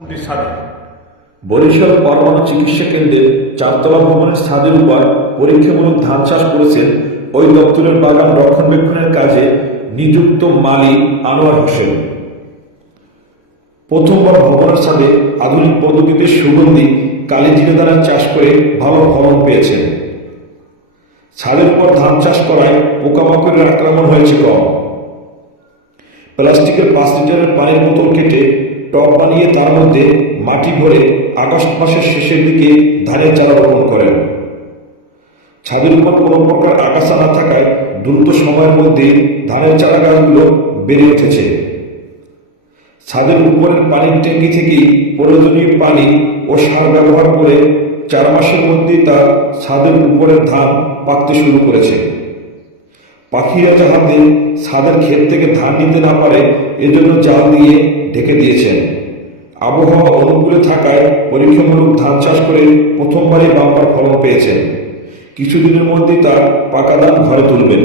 ছাদে বরিশাল পরমাণু চিকিৎসা কেন্দ্রের চারতলা ভবনের ছাদের উপর পরীক্ষামূলক ধান চাষ করেছেন ওই দপ্তরের বাগান রক্ষণাবেক্ষণের কাজে নিযুক্ত মালি আনোয়ার হোসেন। প্রথমবার ভবনের ছাদে আধুনিক পদ্ধতিতে সুগন্ধি কালিজিরা চাষ করে ভালো ফলন পেয়েছেন। ছাদের উপর ধান চাষ করায় পোকামাকড়ের আক্রমণ হয়েছে কম। প্লাস্টিকের 5 লিটারের পানির বোতল কেটে টব বানিয়ে তার মধ্যে মাটি ভরে আগস্ট মাসের শেষের দিকে ধানের চারা রোপণ করেন। ছাদের উপর কোনো প্রকার আগাছা না থাকায় দ্রুত সময়ের মধ্যে ধানের চারা গাছগুলো বেড়ে উঠেছে। ছাদের উপরের পানির ট্যাঙ্কি থেকেই প্রয়োজনীয় পানি ও সার ব্যবহার করে 4 মাসের মধ্যেই তা ছাদের উপরের ধান পাকতে শুরু করেছে। পাখিরা যাহাতে ছাদের ক্ষেত থেকে ধান নিতে না পারে এজন্য জাল দিয়ে ঢেকে দিয়েছেন। আবহাওয়া অনুকূলে থাকায় পরীক্ষামূলক ধান চাষ করে প্রথমবারই বাম্পার ফলন পেয়েছেন। কিছুদিনের মধ্যেই তার পাকা ধান ঘরে তুলবেন।